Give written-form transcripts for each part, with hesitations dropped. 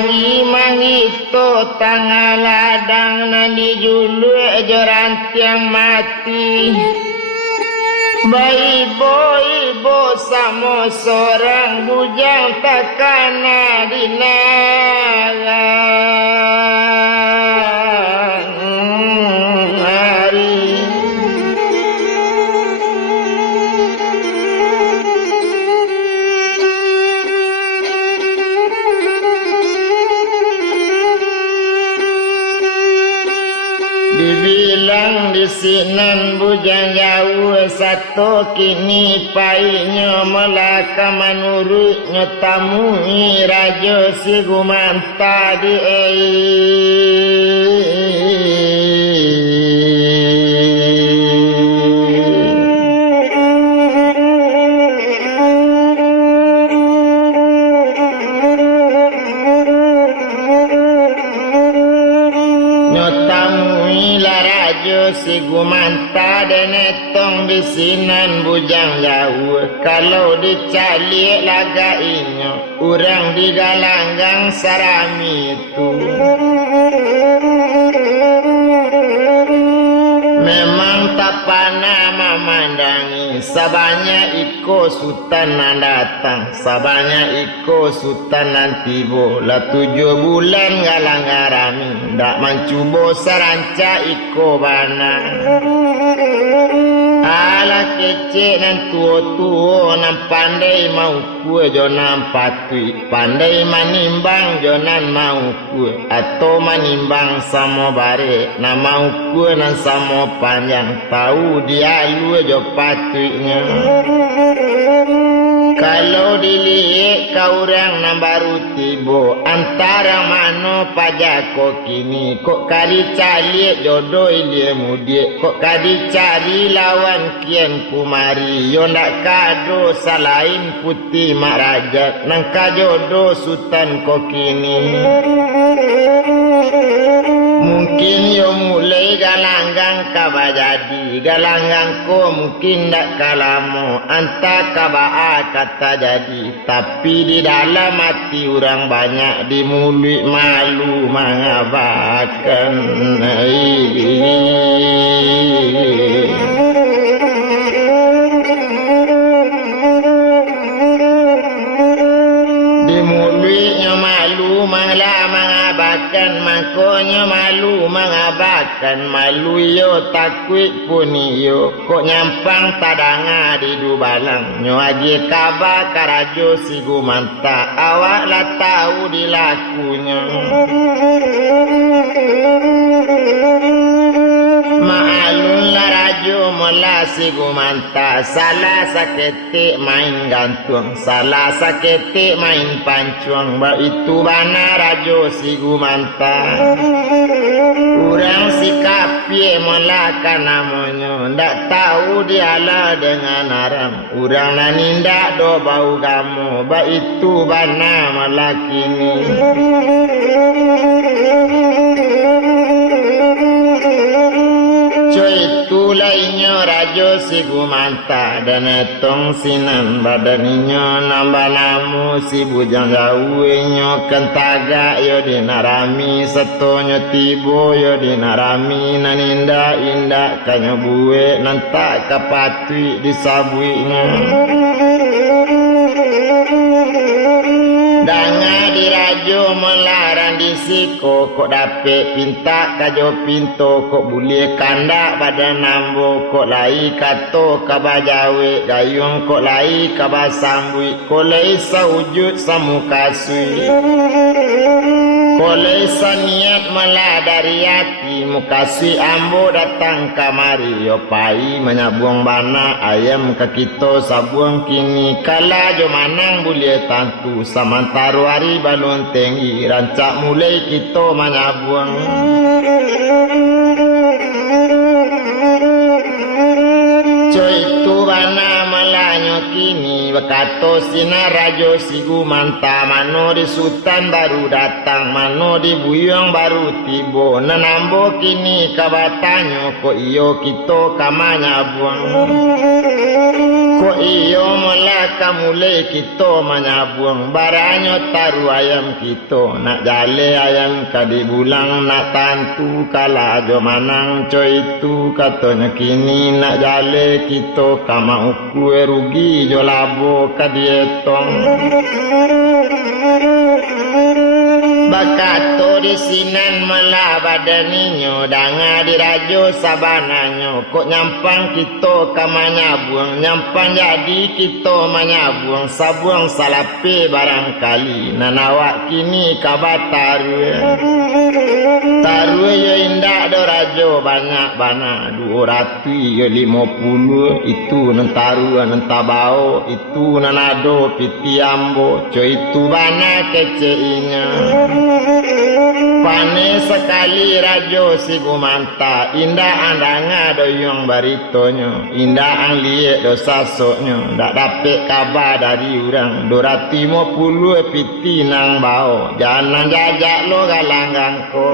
mangi-mangito tangaladang nandi julu joran tiang mati Ibo samo seorang bujang takana dinalang hari Dibilang disinan bujang jauh satu kini painya melaka menurutnya tamui raja si gumanta di si gumanta denetong disinan bujang jauh kalau dicalik lagainya urang di galanggang sarami itu memang tak panah memandangi sabanya iko sultan datang sabanya iko sultan tibo lah 7 bulan galang arami ndak mencubo saranca iko bana ala kece nan tuo nan pandai mau kue jonan patui pandai manimbang jonan mau kue atau manimbang samo bare na mau kue nan samo panjang tahu dia lu jo patuinya kalau dilihat kau orang nan baru tibo antara mano pajako kini kok kali cari jodoh ilie mudi kok kali cari lawan kian kumari yo ndak kado salain putih mak raja nang kajodoh sultan kok kini mungkin yo mulai galanggang kaba jadi galanggang ko mungkin ndak kalamo anta kaba kata jadi tapi di dalam hati orang banyak di mulut malu mengabarkan di mulutnya malu mengabarkan makanya malu mengabarkan malu yo takut pun yo kok nyampang tadanga di dubalang nyo aje kaba karajo si gumanta awak lah tahu dilakunya maalun lah rajo mula si gumanta salah sakete main gantung salah sakete main pancuang ba itu bana rajo si gumanta urang sikap ye melaka namanya ndak tahu dialah dengan haram urang nanindak do bau kamu ba itu bana melakini itu lainnya rajo si gumanta dan etong sinan badaninya nambah namu si bujang jauhnya kentaga yo dinarami setonyo tibo yo dinarami naninda indah kanyo buwe nantak kapatui disabuinya danga dirajo melarang disiko kok dapet pinta kajo pinto kok bulie kandak pada nambo kok lai kato kabajawe gayung kok lai kabasambui kok lai saujud samukasui kok lai saniat mela dari hati mukasui ambo datang kamari yo pai menyabuang bana ayam ke kita sabuang kini kala jo manang bulie tantu samantaru hari balon tinggi rancak mulai kita menyabuang coy itu bana malanyo kini bekato sinar rajo si gumanta mano di sultan baru datang mano di buyong baru tibo nanambo kini kabatanyo ko iyo kita kamanya buang Ko iyo mula kamule kita manyabung baranyo taru ayam kita nak jale ayam kadibulang nak tantu kala jo manang coy itu katanya kini nak jale kita kama ukue rugi jo labo kadietong bakato di sinan mela badaninyo danga dirajo sabananyo kok nyampang kita kamanyabung nyampang jadi kita manyabung sabuang salape barangkali nanawak kini kabataru taru yo indah do rajo banyak bana 200 yo 50 itu nentaru nentabao itu nanado pitiambo co itu bana keceinya pane sekali rajo si gumanta indah andanga doyong baritonyo indah ang liek do sasoknyo ndak dapet kabar dari urang 250 piti nang bao jangan jajak lo galanggangko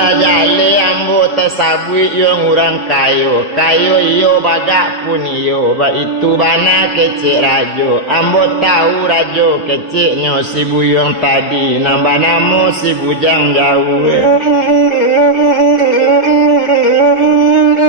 la jale ambo tasabui yo ngurang kayo iyo bagak pun iyo ba itu bana kecik rajo ambo tahu rajo keciknya si buyong tadi nambah namo si bujang jauh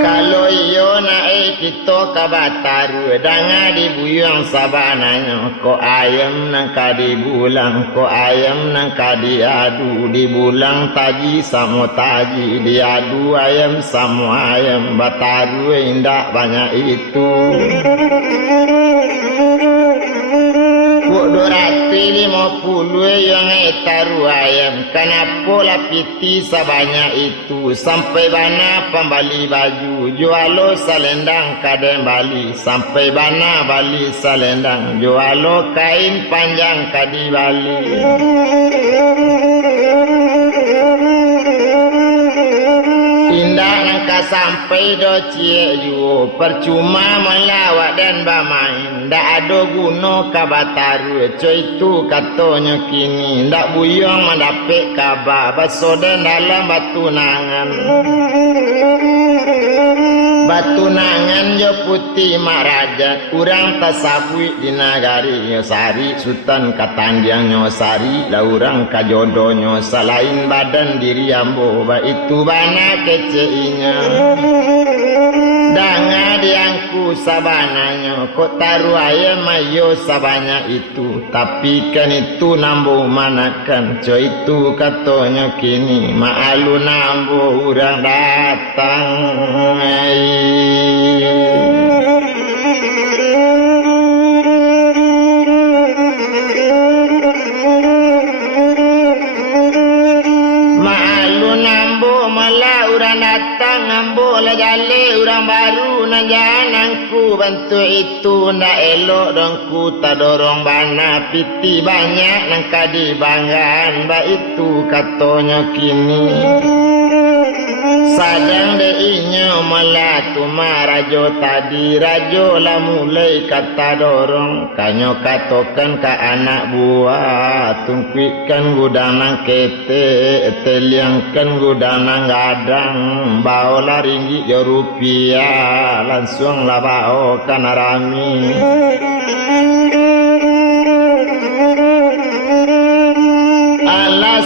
kalau iyo naik kita kabataru danga di buyong sabananya ko ayam nang kadi bulang ko ayam nang kadi adu di bulang taji samo taji diadu ayam samo ayam bataru indah banyak itu Kok 250 yang taru ayam kenapa lapiti sebanyak itu sampai bana pembali baju jualo salendang kaden Bali sampai bana Bali salendang jualo kain panjang kadi Bali indah nangka sampai do cie ju percuma melawat dan bermain ndak ada guna kabataru co itu katanya kini ndak buyong mendapat kabar basodan dalam batu nangan yo putih mak raja urang tasabui di nagari yo sari sultan katanggiang nyo sari la urang kajodonyo selain badan diri ambo ba itu bana keceinya danga diangku sabananya kok taruh ayam ayo sabanya itu tapi kan itu nambo manakan co itu katanya kini maalu nambo urang datang maalu nambo malah urang datang ambo la jale urang baru najanangku bantu itu ndak elok dongku tak dorong bana piti banyak nang kadi banggaan ba itu katanya kini sadang de inyo melatu rajo tadi rajo lah mulai kata dorong kanyo katokan ka anak buah tungkwikan gudang nang kete teliangkan gudang nang gadang baola ringgit jo rupiah langsung lah bao kana rami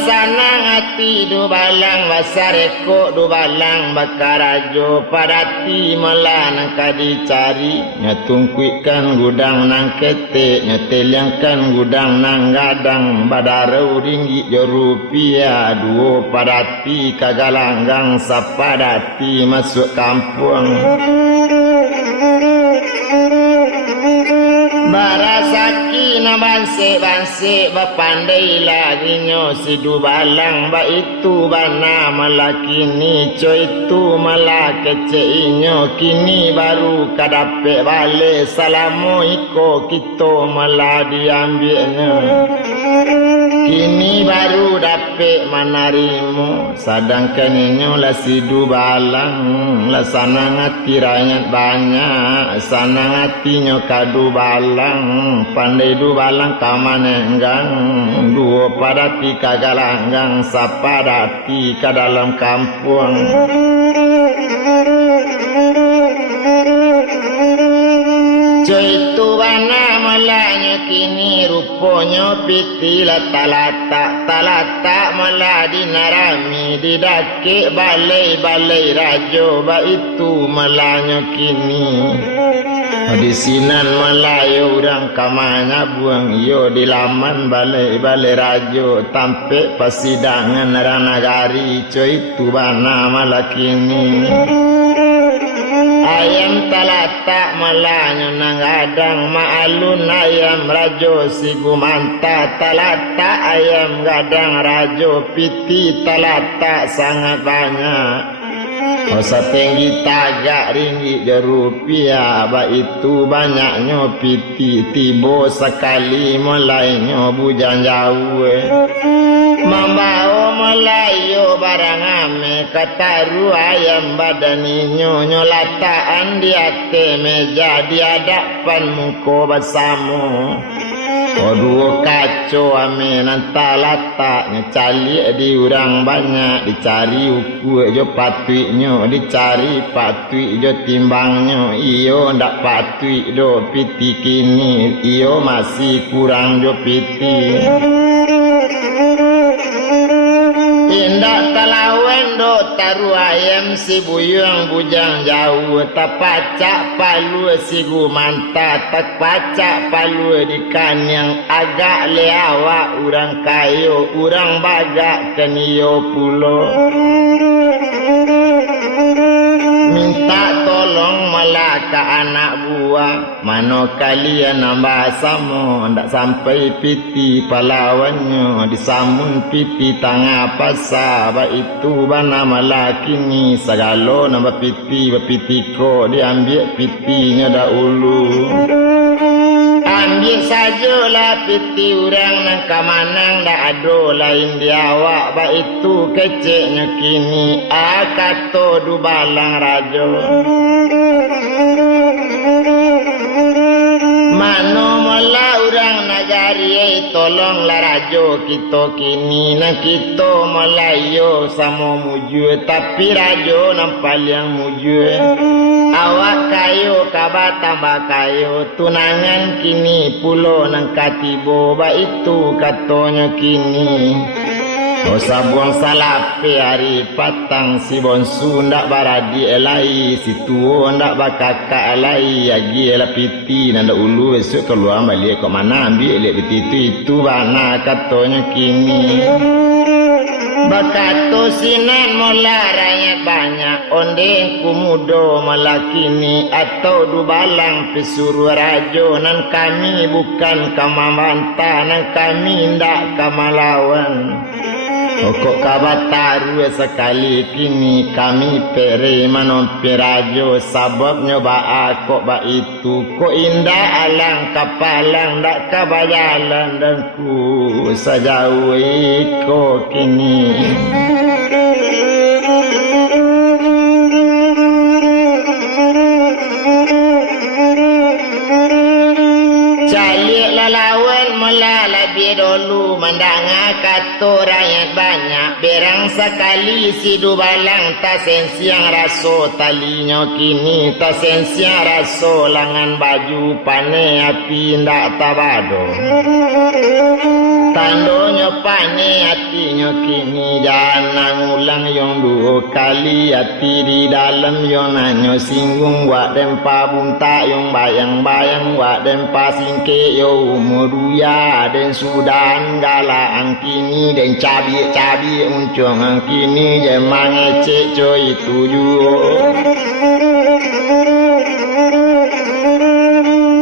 sanang hati du balang basareko du balang bakarajo padati melanang kadicari nyatungkuikan gudang nang kete nyateliangkan gudang nang gadang badarau ringgit jo rupiah duo padati kagalanggang sapadati masuk kampung barasaki na banse bapandai lagi nyo si du balang ba itu bana malaki ni co itu malah kece inyo kini baru kadape bale salamu iko kito malah diambilnya kini baru dapet manarimu sadangkan inyo lah si du balang lah sanang hati rakyat banyak sanang hatinya kadu balang pandai du balang kamanenggang duo padati kagalanggang sapadati ka dalam kampung Coy tuana malanya kini rupanya piti lata-lata mala dinarami didake balai rajo ba itu malanya kini di sinan Melayu orang kamanya buang iyo di laman balai rajo tampe pasidangan ranagari coy itu bana malakini ayam talata malanya nangadang maalun ayam rajo sigumanta talata ayam gadang rajo piti talata sangat banyak. Osa tinggi tagak ringgit je rupiah ba itu banyaknya piti tibo sekali mulainya bujang jauh membawa Melayu barang ame kataru ayam badaninyo nyolataan di atas meja di hadapan muka bersama dua kacau ame nanta lataknya cali di orang banyak dicari ukur jo patuiknya dicari patuik jo timbangnya iyo ndak patuik do piti kini iyo masih kurang jo piti indak talawen do taru ayam si buyung bujang jauh tak pacak palu si gumanta tak pacak palu dikan yang agak leawak urang kayu urang bagak keniyo pulo minta tolong malaka anak buah mano kalian nambah samo ndak sampai piti palawannya disamun piti tangah pasar ba itu bana malakini segalo nambah piti ko diambil pitinya dahulu ambil sajalah piti urang nang kamanang dak ado lain diawak ba itu keceknya kini akato du balang rajo mano mala urang nagari tolonglah rajo kita kini na kita Melayu sama muju tapi rajo nampal yang muju awak kayu kabar tambah kayu tunangan kini pulo nang katibo ba itu katanya kini dosa buang salape hari patang si bonsu ndak baradi elai si tuo ndak bakaka elai agi ela piti nanda ulu esok keluar balik kok mana ambil elek piti itu bana katanya kini bakato sinan mola rakyat banyak onde kumudo malakini atau dubalang pesuruh rajo nan kami bukan kamamanta nan kami ndak kamalawan Kok kabar taru sekali kini kami pere manompi rajo sababnya ba kok ba itu kok indah alang kapalang dak kabayalan dan ku sejauh iko kini lawan melala dulu mandanga kato rakyat banyak berang sekali si dubalang tak sensiang raso talinya kini tak sensiang raso langan baju pane hati ndak tabado tandonya pane hatinya kini jangan ulang yang dua kali hati di dalam yang nanyo singgung wak dempa bunta yang bayang-bayang wak dempa singke yo umuruya dan sudan gala angkini dan cabi uncung angkini jemang ecek coy tujuh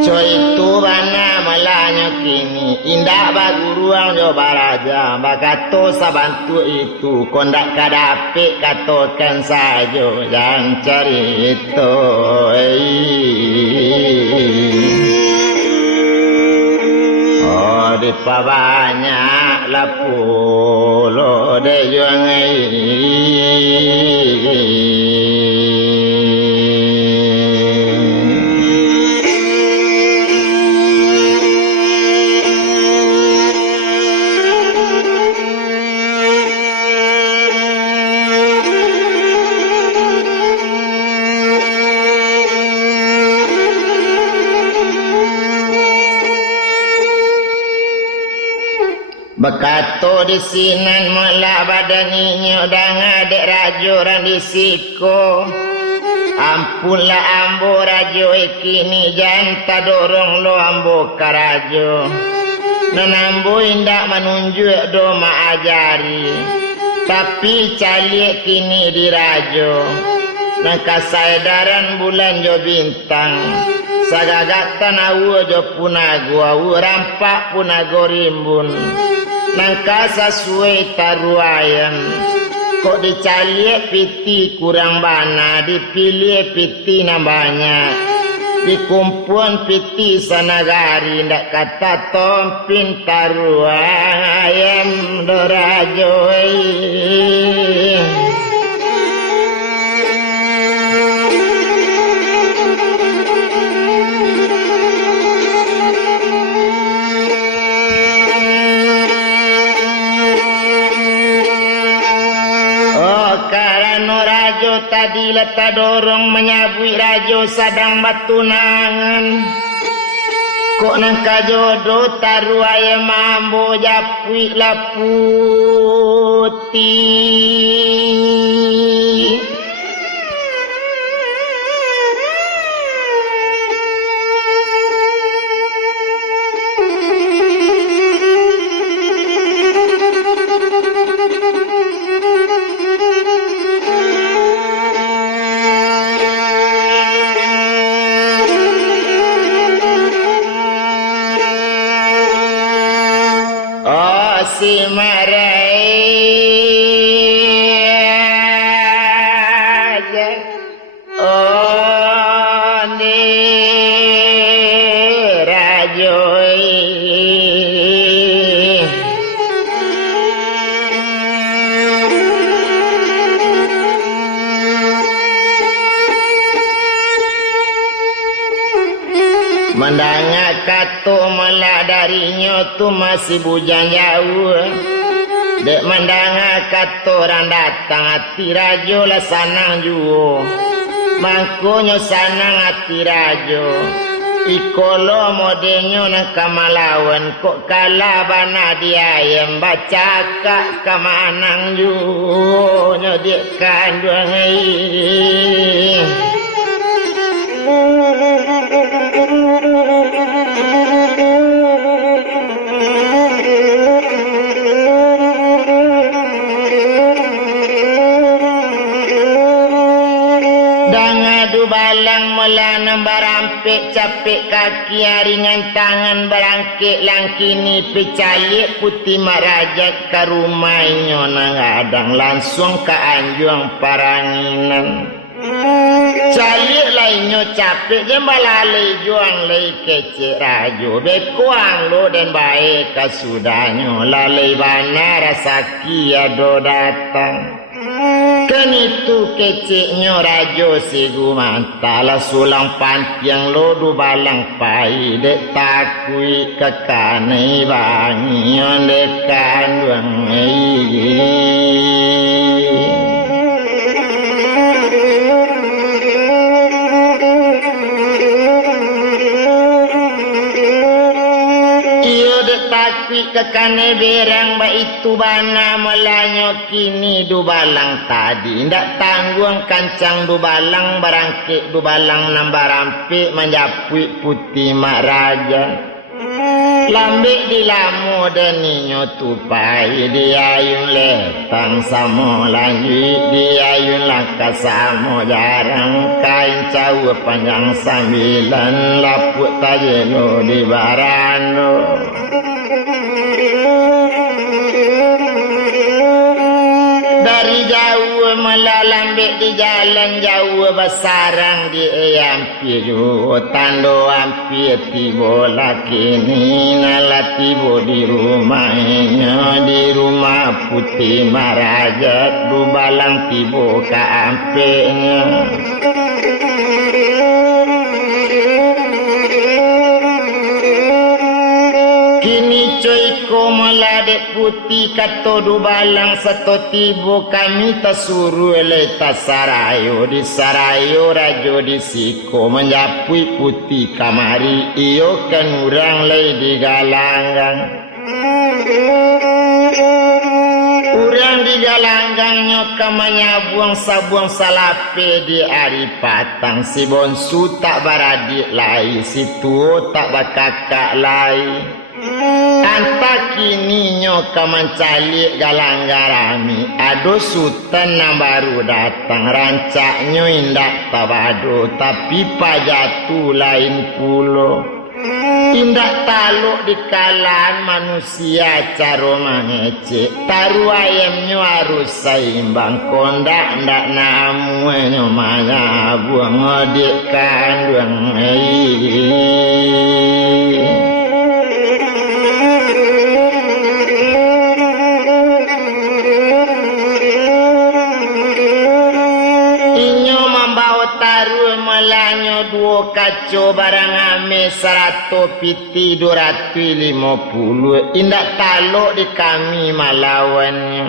coy tu bana malanya kini indah baguruang jo baraja bakato sabantu itu kondak kadape katokan sajo jangan cari itu di banyak lapulo de juangai Bekato di sinan melak badaninya dan adik rajo ran disiko. Ampunlah ambo rajo ikini janta dorong lo ambo karajo. Dan ambo indak menunjuk do ajari. Tapi calik kini dirajo. Dan kasaidaran bulan jo bintang. Sagagatan awu jo punago awu rampak punago rimbun. Nangka sesuai taruayan. Kok dicaliek piti kurang bana, dipilih piti nambahnya. Dikumpuan piti sanagari, ndak kata tompin taruayan dorajoi. Tadi letak dorong menyabui rajo sadang batunangan. Kok nangka jodoh taruh ayam mambo japui lah putih. Si maraja oh ni rajoi mendangar kata melak darinya tu masih bujang jauh. Dek mendangar kata orang datang hati rajo lah sanang juo. Mangkonyo sanang hati rajo. Ikolo modenyo nang kamalawan kok kalah bana dia yang baca kak kamanang juo nyodek kanduang balang melana barampik capek kaki ringan tangan berangkik langkini pecalik putih marajat ke rumahnya nang adang langsung ke anjuang paranginan. Calik lainnya capek je balalai juang lai kecik rajo bekuang lo dan baik kasudahnya lalai bana rasa kia do datang. Kan itu keciknya rajo sigu mantala sulang pantiang lodu balang pai dek takui kekane bangion dekan wangi. Kekane berang ba itu bana melanyo kini du balang tadi ndak tanggung kancang du balang barangke du balang nambah rampik menjapui putih mak raja lambik di lamu deninyo tupai diayun letang samo lanjut diayun langkah samo jarang kain cawu panjang sambilan laput tajeno di barano. Dari jauh melalambik di jalan jauh besarang di ampi tando ampi tibo laki ni nala tibo di rumahnya di rumah putih marajat du balang tibo ka ampinya. Meladek putih kato du balang satu tibo kami tasuru le tasarayo di sarayo rajo di siko menjapui putih kamari iyo kan urang le di galangan. Urang di galanggang nyoka manyabuang sabuang salape di ari patang si bonsu tak baradik lai si tuo tak bakakak lai anta kini nyoka mencalik galanggarami ado sultan yang baru datang rancaknya indak tabado tapi pajatu lain pulo indak taluk di kalangan manusia caro mangecek taru ayamnya harus seimbang kondak ndak namunya maya buang ngodek kandung kaco barang ame 100 piti 250 indak taluk di kami malawannya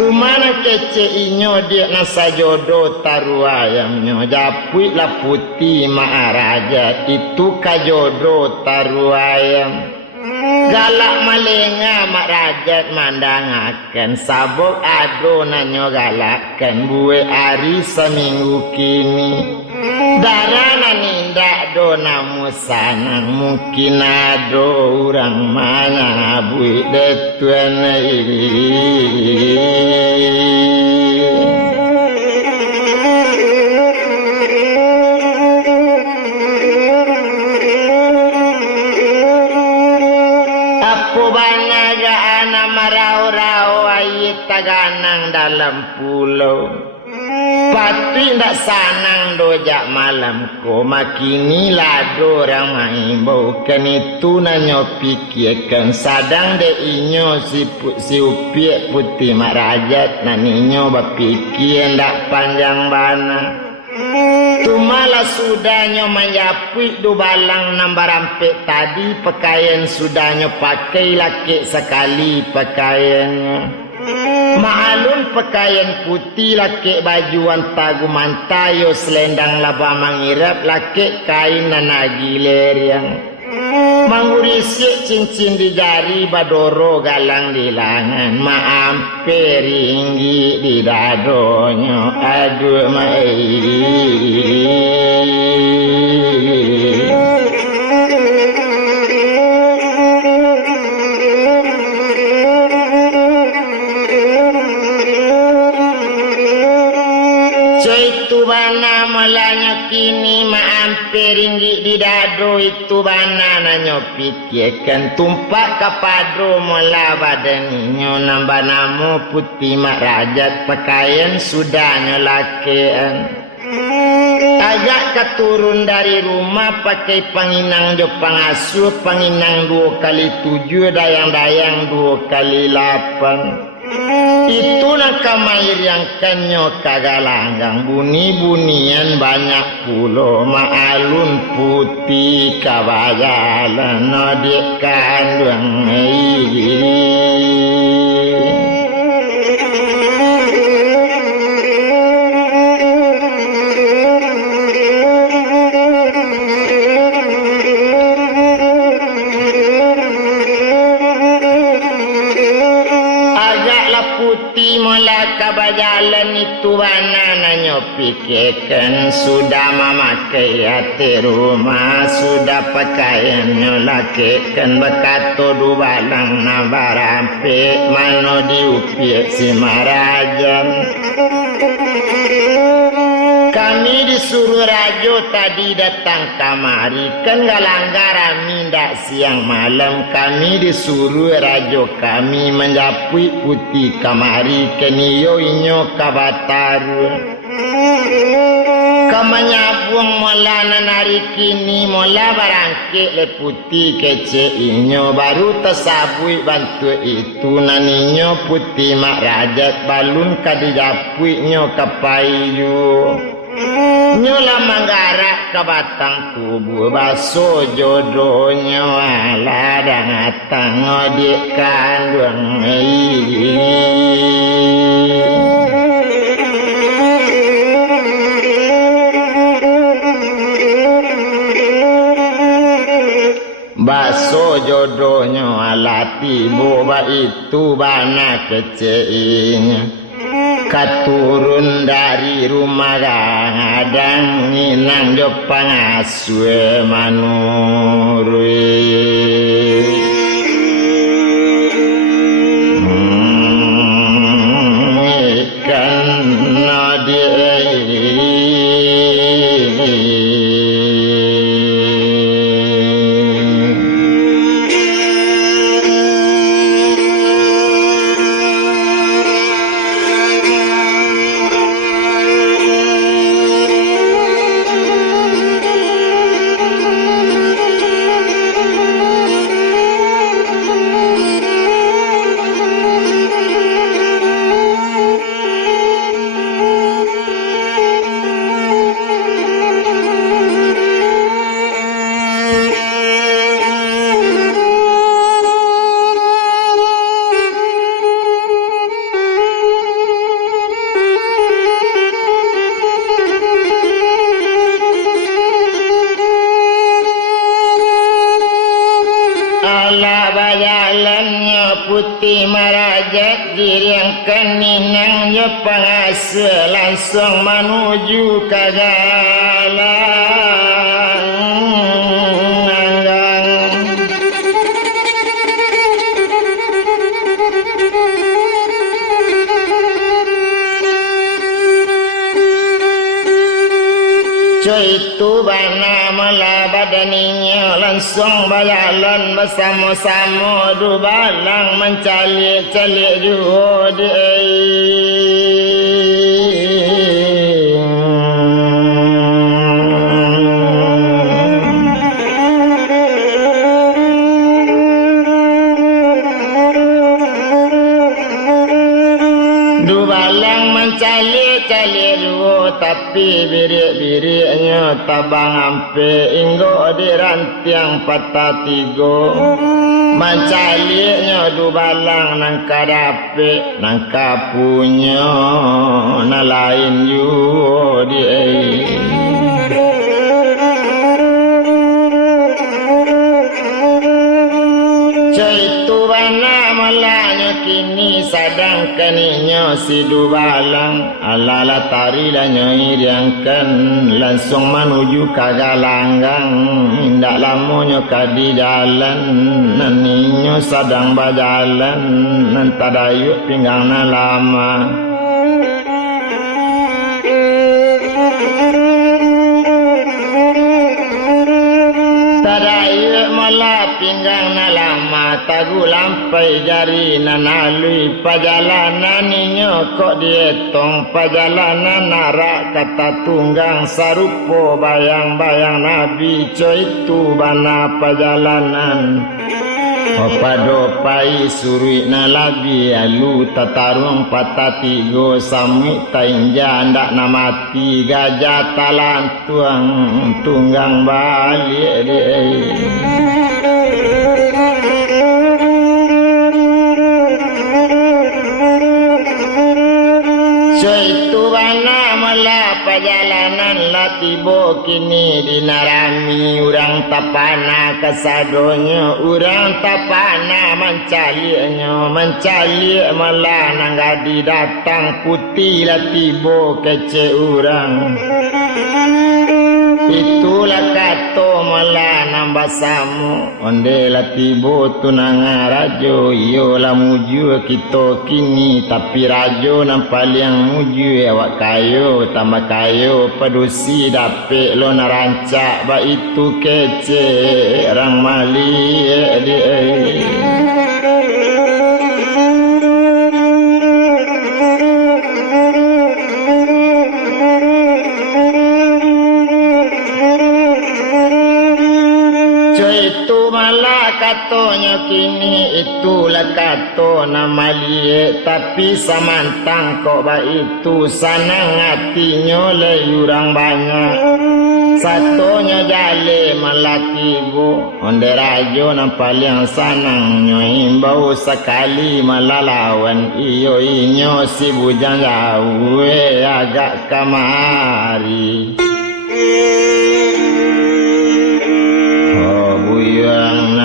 tu mana kece inyo dia nasa jodoh taru ayamnya japui lah putih maaraja itu kajodoh taru ayam galak malenga mak rajat mandangakan sabok ado nanyo galakkan buwe ari seminggu kini darana nindak do namu sanang mungkin ado orang mana bui detuan apa banaga ana marau-rau ayat taganang dalam pulau pati ndak sanang dojak malam ko makini lado orang maimbau kan itu nanyo pikirkan sadang de inyo si upiek putih mak rajat naninyo bapikir ndak panjang bana tu malah sudahnya menyapui du balang nambar rampek tadi pakaian sudahnya pakai laki sekali pakaiannya maalun pakaian putih laki bajuan tagu mantayo selendang laba mangirap laki kain nanagi leriang mangurisik cincin di jari badoro galang di langan maampe ringgi di dadonyo aduh mai malanya kini maampe ringgi di dado itu bana nanyo pikirkan tumpak kapado mola badannya nambah namo putih mak rajat pakaian sudahnya lakian agak keturun dari rumah pakai panginang jo pangasuh panginang 2 x 7 dayang-dayang 2 x 8 itu nak kamair yang kenyo kagalanggang buni-bunian banyak pulo maalun putih kabajalan nodik kandung kabajalan itu banananya pikirkan sudah memakai hati rumah sudah pakaiannya lakikan bekato du balang nabarampe mano diupiak si marajan kami disuruh rajo tadi datang kamari kan galanggaran mindak siang malam kami disuruh rajo kami menjapui putih kamari keniyo inyo kabataru kamanyabung mola nanari kini mola barangke le putih kece inyo baru tersabui bantu itu naninyo putih mak rajat balun kadijapui nyo kapayu nyola manggara ke batang tubuh baso jodohnya ala dangatang ngodik kandung bakso jodohnya alati boba itu bana keceinya katurun dari rumah kadang nginang jo pangasue manurui ikan putih marajat diriangkan ninang ya pangasa langsung menuju ke galang coy itu bana mala badaninya langsung bayalan bersama-sama du balang mencalik-calik juhudi du balang mencalik-calik juhudi tapi birik-biriknya tabang ampe inggo di rantiang patah tigo mancaliknya du balang nangka dape nangka punya na lain yu di caitu bana malanya kini sadang kaninya si du balang alala tari lanya iriangkan langsung menuju ke galanggang indak lamonyo kadi jalan naninyo sadang bajalan nantadayuk pinggang na lama tadayuk malah pinggang na lama tagu lampai jari nanalui pajalanan ninyo kok dietong pajalanan narak kata tunggang sarupo bayang-bayang nabi coy itu bana pajalanan Opado pai suri na labi alu tatarung patatigo sami tainja ndak namati gajah talantuang tunggang balik itu bana mala pajalanan latibo kini dinarami urang tapana kasadonyo urang tapana mencali mala nanggadi datang putih latibo kece urang itulah kato mala nambah samu onde latibo tunanga rajo iyo la muju kita kini tapi rajo nampak yang muju awak kayo tambah kayo padusi dapet lo narancak ba itu kece orang mali katonya kini itulah kato nama liye tapi samantang kok ba itu sanang hatinya leyurang banyak satunya jale malatibo onde rajo nampak yang sanang nyoimbau sekali malalawan iyo inyo si bujang jauh agak kamari oh buyang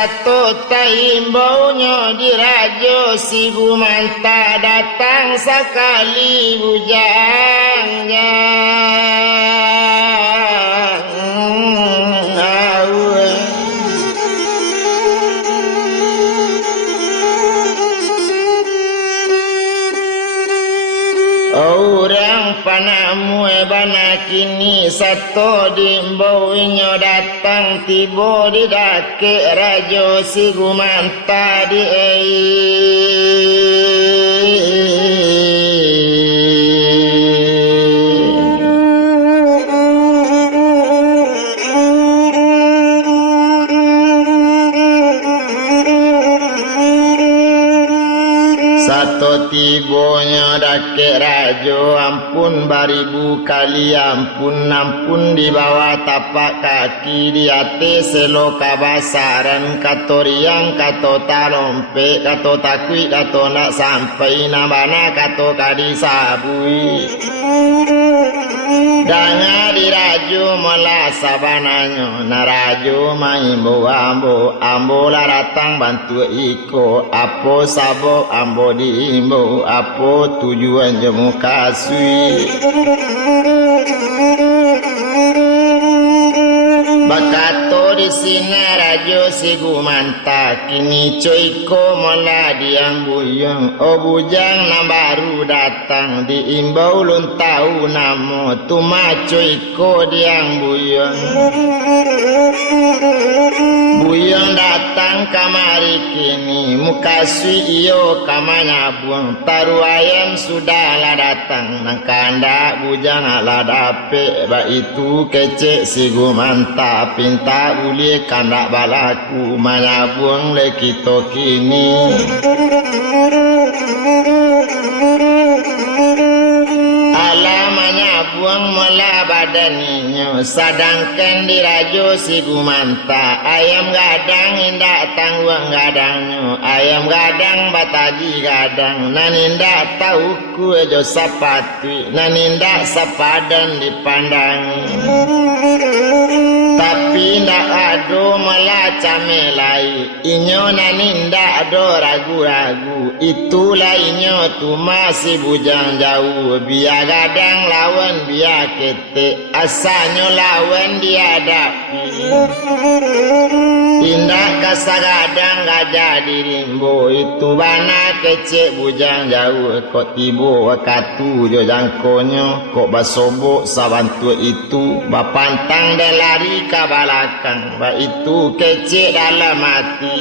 satu taimbaunya dirajo si Gumanta datang sekali bujangnya. Orang panamu bana kini satu dimbaunya datang tiba di dake rajo si Gumanta di satu tibonya dake rajo ampun baribu kali ampun di bawah tapak kaki di atas selo kabasaran katoriang kato talompe kato takui kato nak sampai nabana kato kadisabui danga di rajo mala sabananyo na rajo maimbo ambo laratang bantu iko apo sabo ambo diimbo apo tujuan jemu kasui bakato di sini rajo si Gumanta kini coiko mola diang buyang o bujang na baru datang diimbau lun tahu namo tuma coiko diang buyang buyang datang kamari kini mukasui iyo kamanya buang taru ayam sudahlah datang nang kanda bujang ala dape ba itu kece si Gumanta pinta uli kandak balaku manyabuang le kita kini alamanya buang mula badaninya sadangkan dirajo si Gumanta ayam gadang indak tangguang gadangnya ayam gadang bataji gadang nanindak tahu ku ejo sapatui nanindak sapadan dipandangi tapi ndak ado malah camelai inyo nanindak ado ragu-ragu itulah inyo tu masih bujang jauh biar gadang lawan biar kete asanyo lawan dihadapi indak kasagadang gajah dirimbo itu bana kecek bujang jauh kok tibo wakatu jo jangkonyo kok basobok sabantu itu bapantang dan lari ke belakang ba itu kecek dalam hati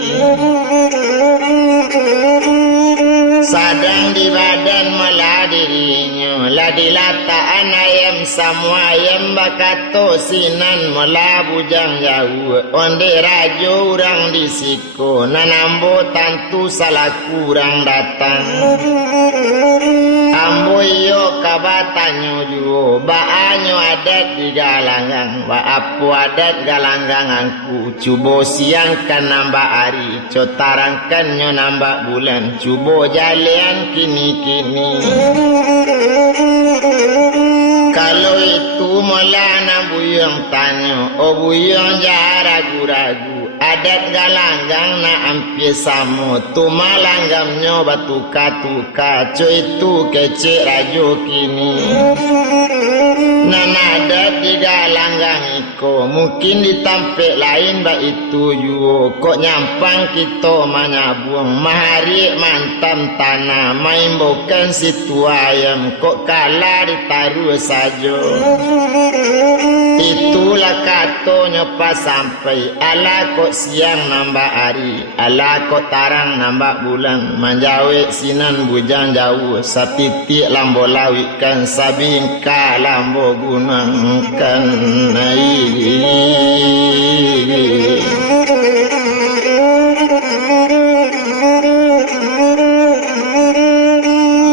sadang di badan malah dirinya lah dilataan ayam semua ayam bakato sinan malah bujang jauh onde rajo orang disiko nanambo tantu salah kurang datang ambo iyo kabatanyo juo baanyo adat di galangang ba apu adat galangganganku cubo siang kan nambah hari cotarangkan nyo nambah bulan cubo jalian kini-kini kalau itu mulana buyong tanyo o buyong jah ragu-ragu adat galanggang na ampie samo tu malanggamnyo batuka-tuka co itu kecek rajo kini nan adat di galanggang iko mungkin ditampek lain ba itu juo kok nyampang kita manyabuang mahari mantam tanah main bukan situ ayam kok kalah ditaruh saja itulah katonyo pas sampai ala kok siang nambah hari ala kok tarang nambah bulan manjawe sinan bujang jauh satitik lambo lawikan sabingka lambo gunangkan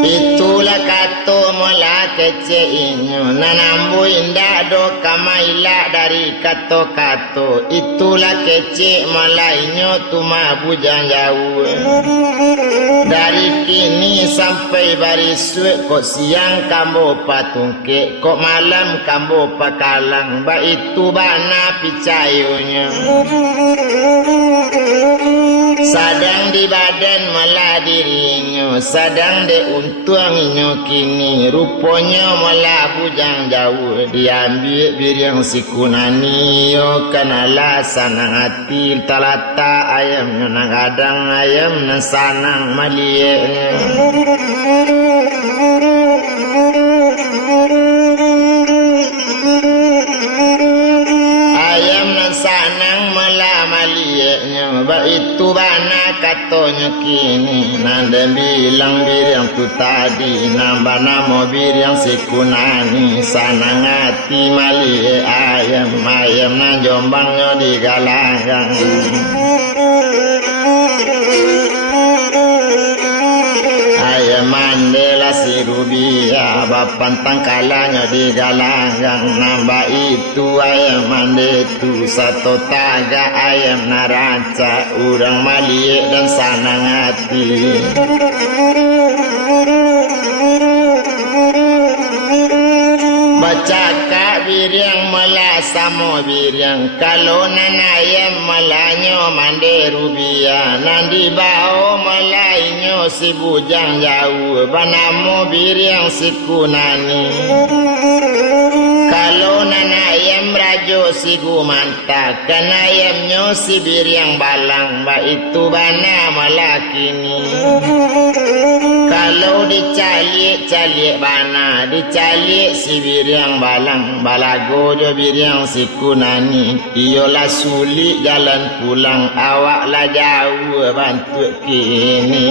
itulah kato mola kece inyo nanambu indah do kamaila dari kato-kato itulah kece malainyo tuma bujang jauh dari kini sampai bariswe kok siang kambo patungke kok malam kambo pakalang ba itu bana picayunya sadang di badan malah dirinya sadang de untuanginyo kini rupanya malah bujang jauh diambil biriang sikunani yo kanala sanang hati talata ayam nang kadang ayam nang sanang malie ayam nang sanang malah malie ba itu bana katonyo kini nanda bilang biriang tu tadi nambah nama biriang sikunani sanang hati malie ayam na jombangnya di galangang ayam mandela si rubia bapan tangkalanya di galangang nambah itu ayam mandetu satu taga ayam naraca urang malie dan sanang hati bacaka biriang malah samo biriang kalau nanayam malanyo mande rubia nandi bao malainyo si bujang jauh banamo biriang sikunani kalau nanayam rajo si gumanta kanayamnyo si biriang balang ba itu bana malah kini kalau dicalik bana dicalik si biriang balang balago jo biriang sikunani iyolah sulit jalan pulang awak lah jauh bantu kini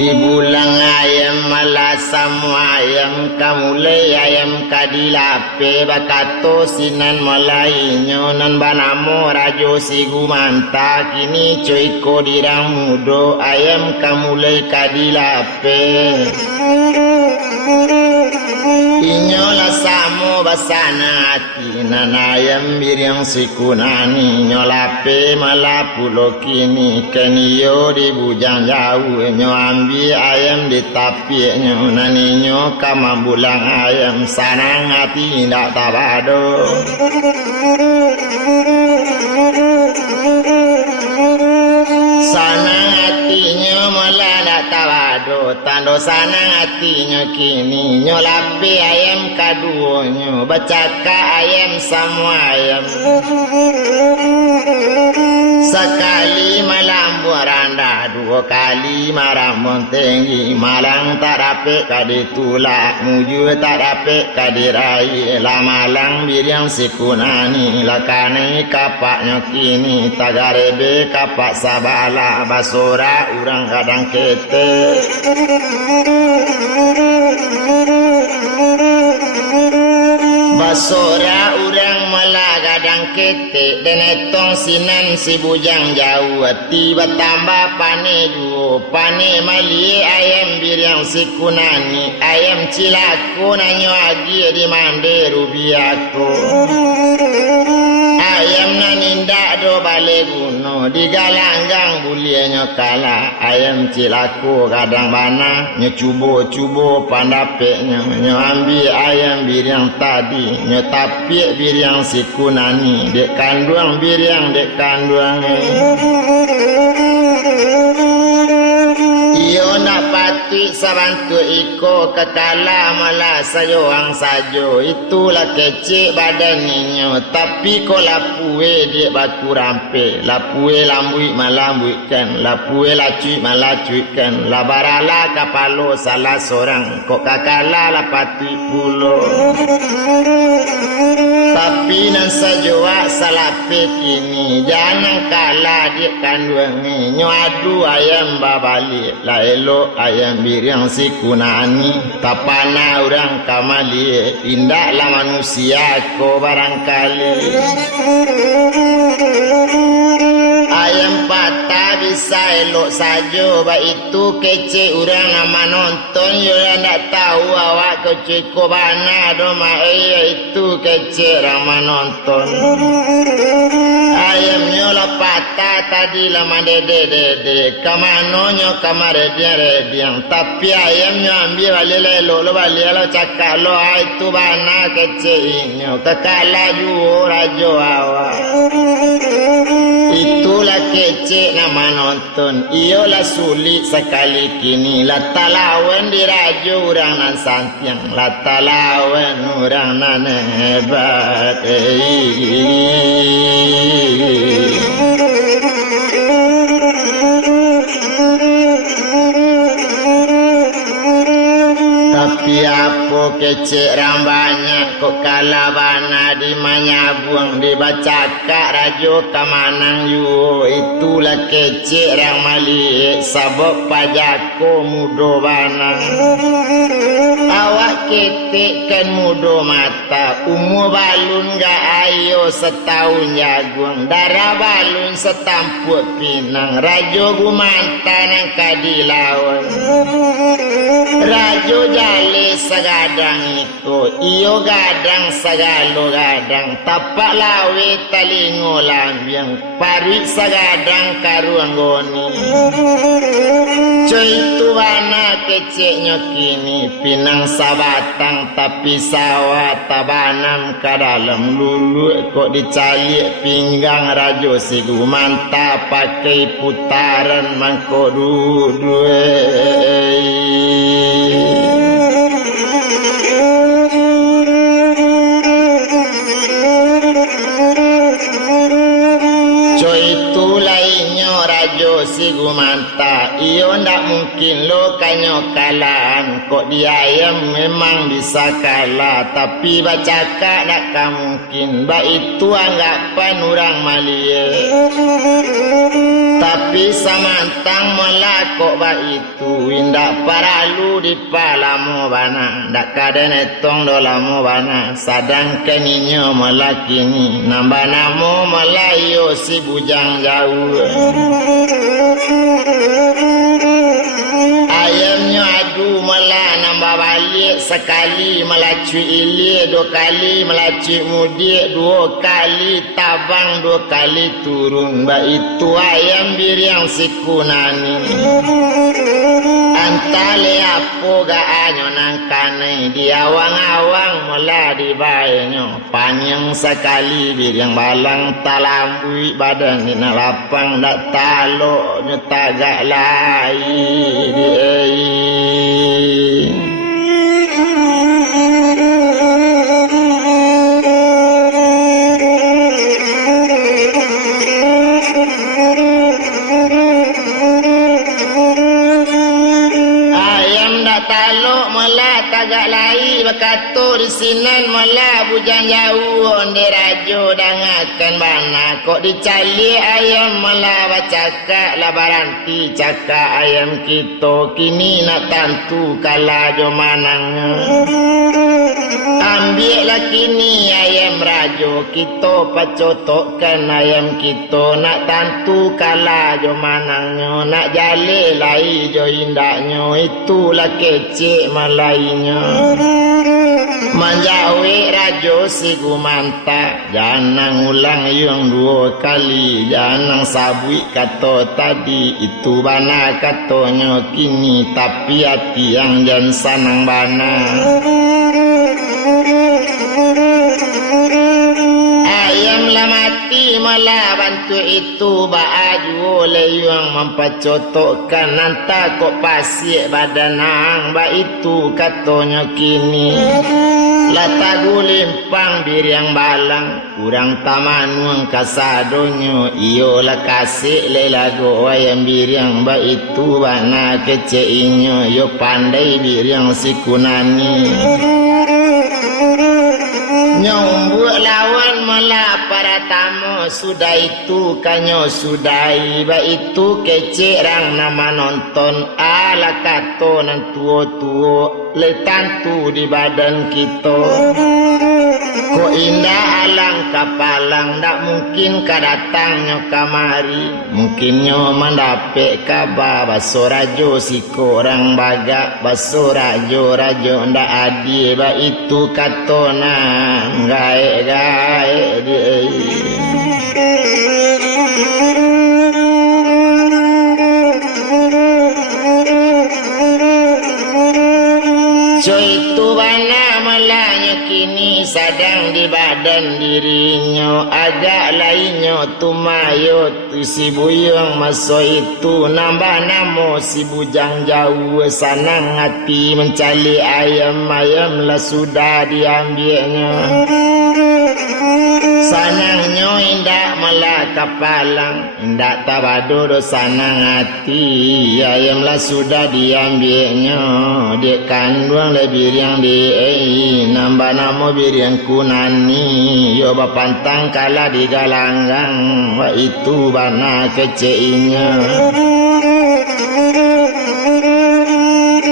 di bulang ayam malah sama ayam kamulai ayam kadilape bakato sinan malainyo nan banamo rajo si gumanta kini coiko dirang mudo ayam kamulai kadilape inyola samo basana hati nan ayam biriang sikunani nyolape malah pulo kini keniyo di bujang jauh nyo ambil ayam di tapinya naninyo kama bulang ayam sanang hati ndak tabado sanang hatinya malah ndak tabado tando sanang hatinya kini nyolape ayam kaduonyo bacaka ayam semua ayam sekali malam buaranda dua kali marambon tinggi malang tak dapat kaditulak muju tak dapat kadirai la malang biriang sikunani lakane kapaknya kini tagarebe kapak sabala basora urang kadang kete basora urang malah kadang kete denetong sinan si bujang jauh tiba tambah pane duo pane malie ayam biriang sikunani ayam cilaku nanyo agi di mande rubiaku ayam nanindak do bale guno di galanggang bulienyo kala ayam cilaku kadang bana nyo cubo pandapeknya nyo ambil ayam biriang tadi nyo tapik biriang sikunani dek kanduang biriang dek kanduang iyo nak pati sabantu iko kekala malah sayoang sajo itulah kecik badaninyo tapi ko lapue dia baku rampe lapue lambui malambuikan lapue lacui malacuikan labarala kapalo salah seorang kok kakala lapati pulo tapi tapi nan sajua salape kini jangan kalah dia kandungi nyuadu ayam babali la elok ayam biriang si kunani tapana orang kamali indaklah manusia ko barangkali ayam patah bisa elok saja ba itu kece orang nama nonton yo ndak tahu awak kece ko bana do ma itu kece ramah nonton ayamnya lah patah tadi lama dede kamanonyo kamare dia tapi ayamnya ambil balik lo balik lo cakap lo itu bana kece inyo kekala juo rajo awak itulah kece nama nonton iyalah sulit sekali kini lah talawan dirajo orang nan santiang lah talawan orang nan hebat tapi apa kecek rambanya kok kalah bana di manyabuang dibaca kak rajo kamanang yu itulah kecek rang malik sabok pajako mudo bana awak ketik kan mudo mata umur balun gak ayo setahun jagung darah balun setampuk pinang rajo gumantan yang kadilawan rajo jale segadang ikut iyo gadang segalo gadang tapak lawe talingo lambiang parit segadang karuang goni coy tuana keceknya kini pinang sabatang tapi sawah tabanam ke dalam lulu kok dicalik pinggang rajo si gumanta pakai putaran mangkok si gumanta iyo ndak mungkin lo kanyo kalan kok dia ayam memang bisa kalah tapi bacaka ndak mungkin ba itu anggapan orang malie tapi samantang melakok ba itu indak paralu di palamu bana ndak kaden etong dolamu bana sadangkan inyo melakini nambah namo melayo si bujang jauh ayamnya adu malah nambah balik sekali melacu ilir dua kali melacu mudik dua kali tabang dua kali turun ba itu ayam biriang sikunani antale apo ga anyo nangkane di awang-awang mula di bayanyo panjang sekali biriang balang talambui badan di lapang dak talo nyetagak lai agak lai bakatur sinan malah bujang jauh onde rajo dangakan bana kok dicali ayam malah bacakak lah baranti cakak ayam kita kini nak tantu kalah jo manangnya ambil lah kini ayam rajo kita pacotokkan ayam kita nak tantu kalah jo manangnya nak jale lai jo indaknya itulah kecek malainya manjawe rajo si gumanta jangan ulang yang dua kali jangan sabui kata tadi itu bana katanya kini tapi hati yang jan sanang bana ayam lah mati malah bantu itu baju leyang mempacotokkan nanta kok pasir badanang ba itu katanya kini latagu limpang biriang balang kurang tamanuang kasadonyo iyo lah kasih lelago ayam biriang ba itu bana keceinyo yo pandai biriang sikunani nyombuk lawan mala para tamu sudah itu kanyo sudai ba itu kece rang nama nonton ala kato nan tuo letantu di badan kita. Ko indah alang kapalang ndak mungkin kadatangnya kamari mungkin nyo mandapek kaba baso rajo siko orang baga baso rajo ndak adi ba itu katona gae dia. Coy itu bana malanya kini sadang di badan dirinya agak lainnya tumayo tu si buyung maso itu nambah namo si bujang jauh sanang hati mencari ayam lah sudah diambilnya. Sanangnya indah malah kapalang indah tabadodo sanang hati ayamlah sudah diambilnya. Dia kandung lebih yang di nambah nama biriang kunani yo bapantang kala di galanggang wa itu bana keceinya.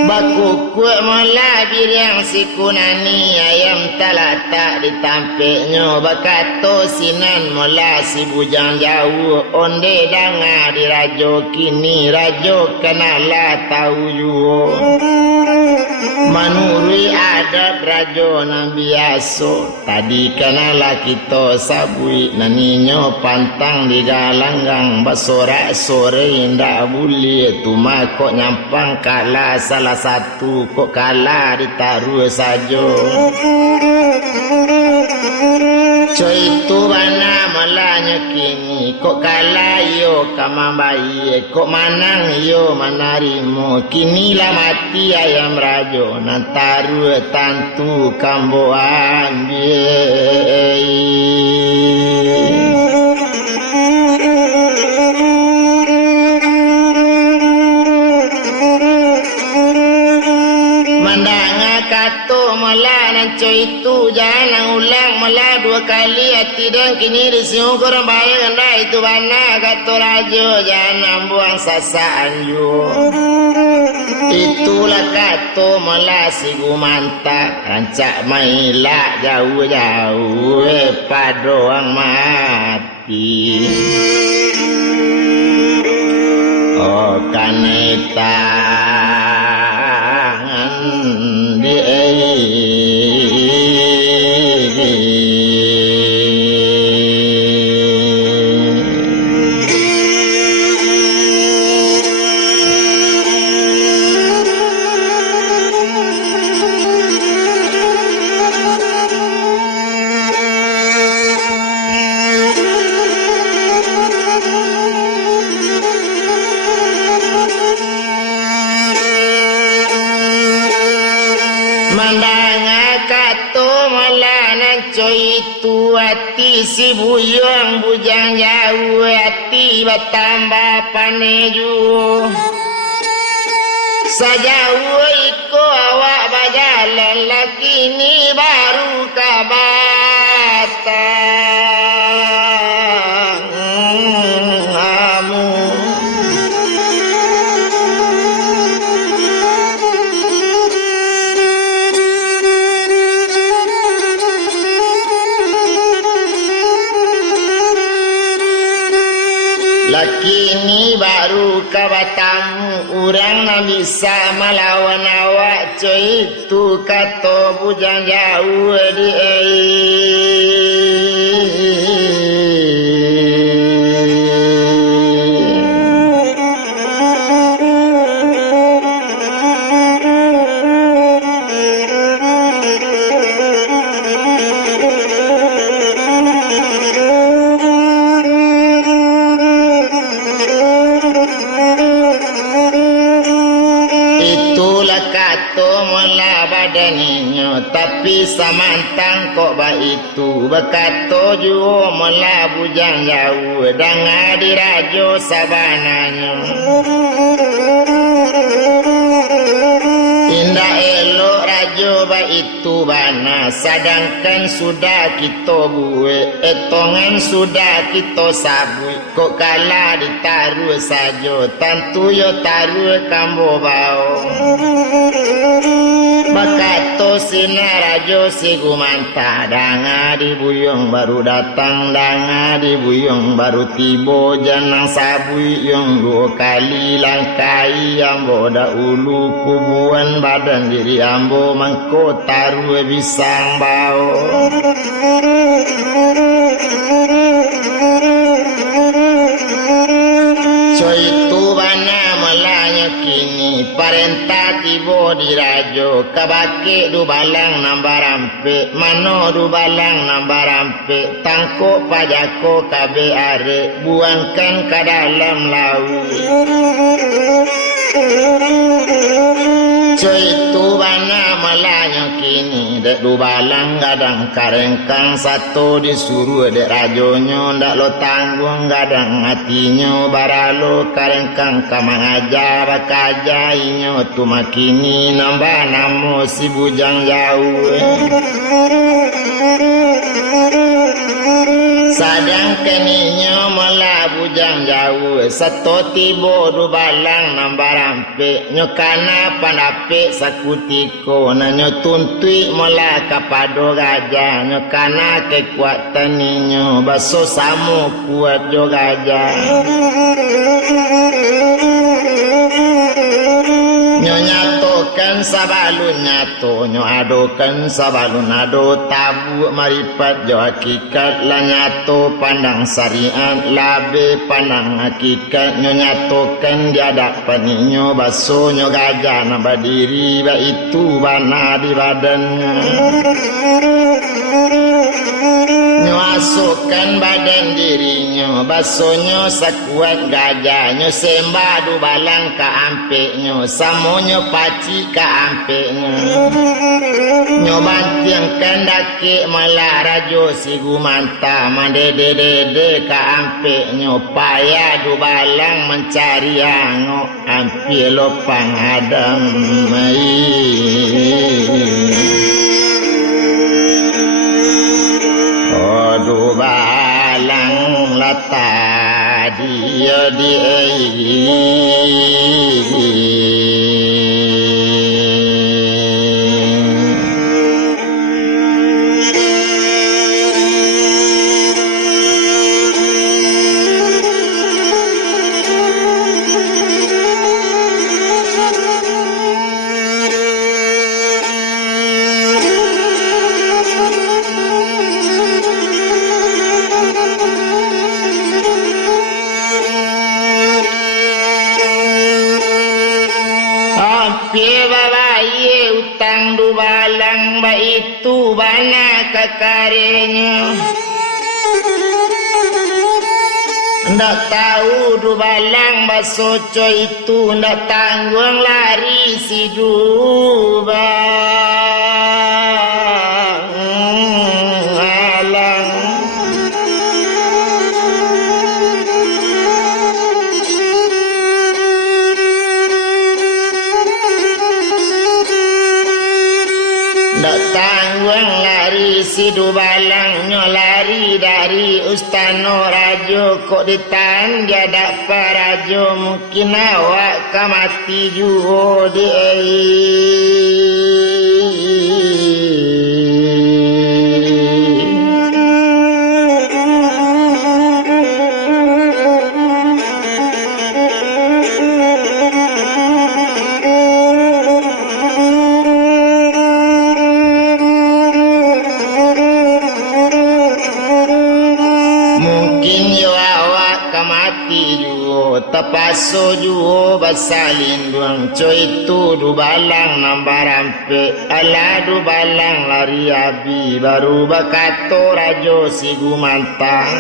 Baku kuat mula biriang si kunani ayam talata ditampeknya bakato sinan mula si bujang jauh onde danga di rajo kini rajo kenala tahu juo manuri adab rajo na biaso tadi kenala kita sabui naninyo pantang di galanggang basora sore indah buli tuma kok nyampang kala salah satu kok kalah ditaruh saja. Coy itu mana malanya kini kok kalah yo kamambai kok manang yo manarimo kini lah mati ayam rajo nantaruh tantu kambo ambil. Malah nan coy itu jangan ulang malah dua kali hati dan kini disiung korang bayang anda itu bana kata rajo jangan buang sasaan ju. Itulah kata malah si gumanta rancak mailak jauh-jauh padoang mati. Oh kaneta hati si buyung bujang jauh hati bertambah paneju sajauh iko awak berjalan laki ni baru kabatang amu. Laki ni baru kabatamu orang nak bisa melawan awak coy itu kata bujang jauh di tapi samantang kok ba itu berkato juo mela bujang jauh danga dirajo sabananya indah elok rajo ba itu bana sedangkan sudah kita buat etongan sudah kita sabui kok kala ditaruh saja tentu yo taruh kambo bau bakato sinar rajo si gumanta danga dibuyung baru datang danga dibuyung baru tibo janang sabui yang 2 kali langkai ambo dahulu kubuan badan diri ambo mangko taruh bisang bau coy itu bana melanya kini parenta tibo dirajo kabake du balang nambarampe mano du balang nambarampe tangko pajako kabe are buangkan ke dalam laut coy itu bana melanya kini dek du balang gadang karengkang satu disuruh dek rajonyo ndak lo tanggung gadang hatinya baralo karengkang kamang aja bakaja inyo tu makini nambah namo si bujang jauh sadang keninyo malah bujang jauh satu tibo du balang nambarampe nyokana pandape sakutiko nanyo tuntui malah kapado gajah nyokana kekuatan ninyo baso samu kuat jo gajah nyonyatokan sabalun nyato nyoadokan sabalun ado tabu maripat jo hakikat la nyato pandang syariat labe pandang hakikat nyonyatokan di hadapan ninyo baso nyo gajah na berdiri ba itu bana di badannya nyuasukan badan dirinya basonyo sakuat gajahnya sembah du balang ka ampeknya samonyo paci ka ampeknya nyobantiangkan dake malah rajo si gumanta mandede-dede ka ampeknya payah du balang mencari ango ampe lopang adam du balang lata dia di utang du balang ba itu bana kakarenya ndak tahu du balang basoco itu ndak tanggung lari si alang ndak tanggung lari si du balang nyolari dari ustano rajo kok ditan dia dapat rajo mungkin awak kamati juho di tapaso juo basalin duang coy tu du balang nambarampe ala du balang lari abi baru bakato rajo si gumantang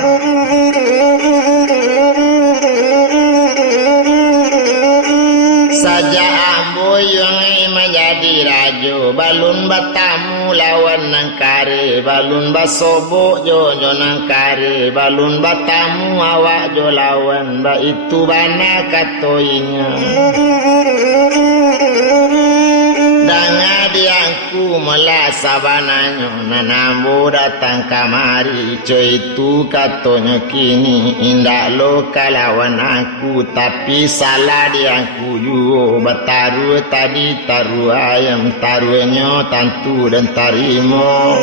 saja ambo yang menjadi rajo balun batamu lawan nangkare balun basobo jojo nangkare balun batamu awak jo lawan ba itu bana katoinya Danga diangku mela sabananyo nanambo datang kamari coy itu katonyo kini indak lo kalawan aku tapi salah diangku juo bataru tadi taru ayam taruenyo tantu dan tarimo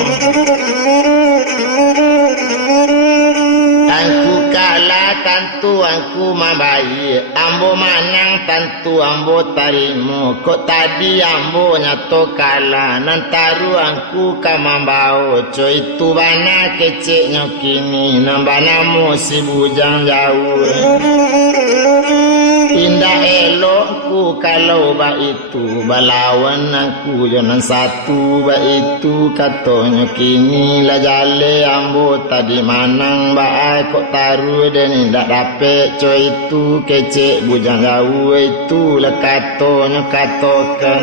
Angku kalah tantu angku mabai ambo manang tantu ambo tarimu kok tadi ambo nyato kalah nantaru angku kamambao coy itu bana keceknya kini nambanamu si bujang jauh indah elokku kalau ba itu balawan aku jangan satu ba itu katonyo kini lah jale ambo tadi manang ba kok taruh dan indak dapet coy itu kecek bujang jauh itu lah katonyo katokan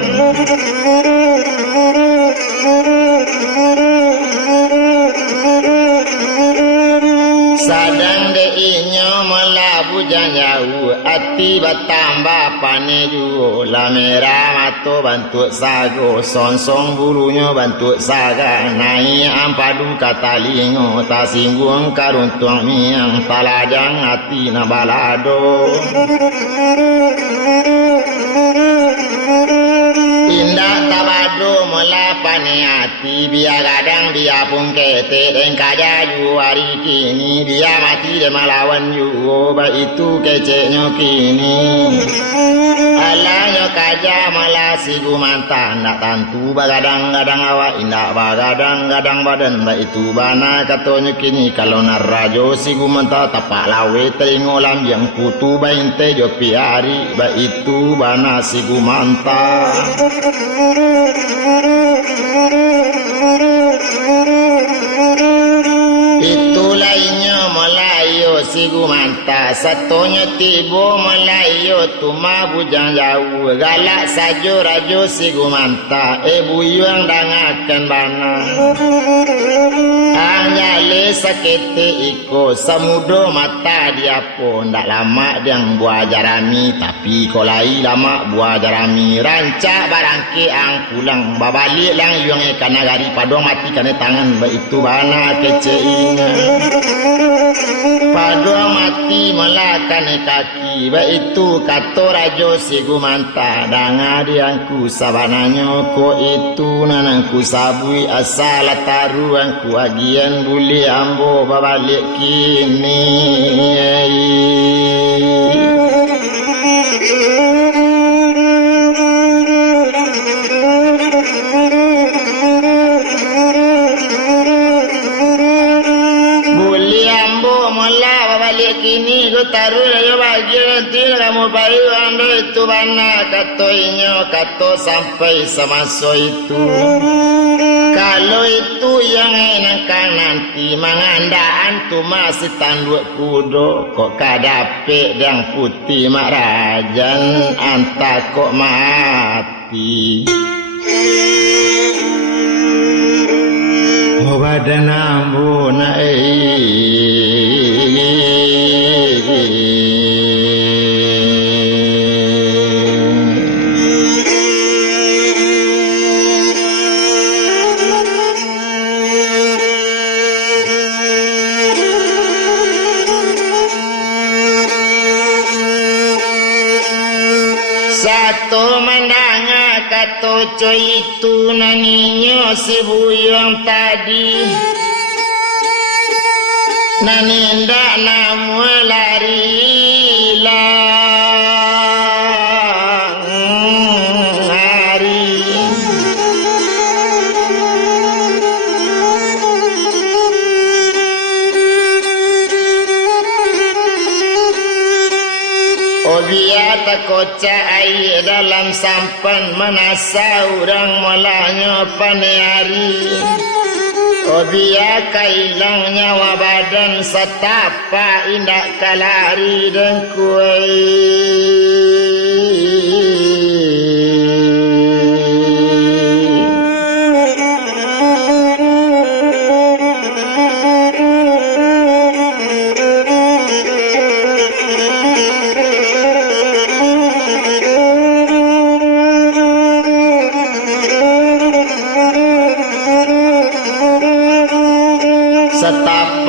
sadang de inyo melabu jauh ati batambah pane juo la merah mato bantu sago sonsong bulunya bantu saga nai ampadu katalingo ta singgung karuntuang miang talajang ati na balado indah tabado mula pane hati biar kadang dia pun kete dan kajaju hari kini dia mati dia melawan juga ba itu keceknya kini alanya kaja malah si gumantan nak tantu bagadang-gadang awak indah bagadang-gadang badan ba itu bana katanya kini kalau narajo si gumanta tapak lawe teringolam yang putu ba inte jopi hari ba itu bana si gumanta itulah inyo Melayu si gumanta satunya tibo Melayu tuma bujang jauh galak sajo rajo si gumanta buyuang dangakan bana anjale sakete iko samudo mata dia pun ndak lama yang buah jarami tapi kolai lama buah jarami rancak barangke ang pulang babalik lang yung kanagari padong mati kane tangan ba itu bana keceinya padong mati melakan kaki ba itu kato rajo si gumanta danga diangku sabananyo ko itu nanangku sabui asal taru angku agian buli ambo babalik kini kini go taruh yo bagian nanti kamu bayu ando itu bana kato inyo kato sampai samaso itu kalau itu yang enak nanti mangandaan tu masih tanduk kudo kok kadape yang putih marajan anta kok mati oh badan ambuna satu mandanga kato coy itu naninyo si buyong tadi naninda namu lari lang hari biata koca air dalam sampan menasa orang molanya paneari biar kailang nyawa badan setapa indak kalari dan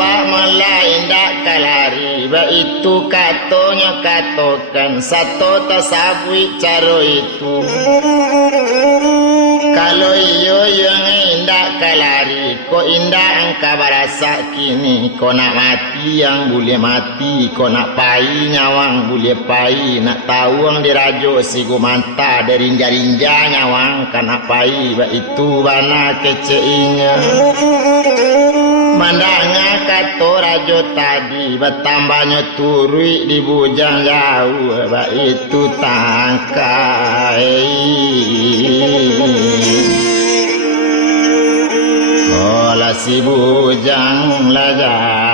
Pak mulai ndak kalari ba itu katonya katokan satu tasabui caro itu kalau iyo yang indak kalari ko indak angka barasa kini ko nak mati yang boleh mati ko nak pai nyawang boleh pai nak tawang dirajo si gumanta dari rinja-rinja nyawang kana pai ba itu bana keceinya mandangnya kato rajo tadi bertambahnya turui di bujang jauh ba itu tangkai olah si bujang lajar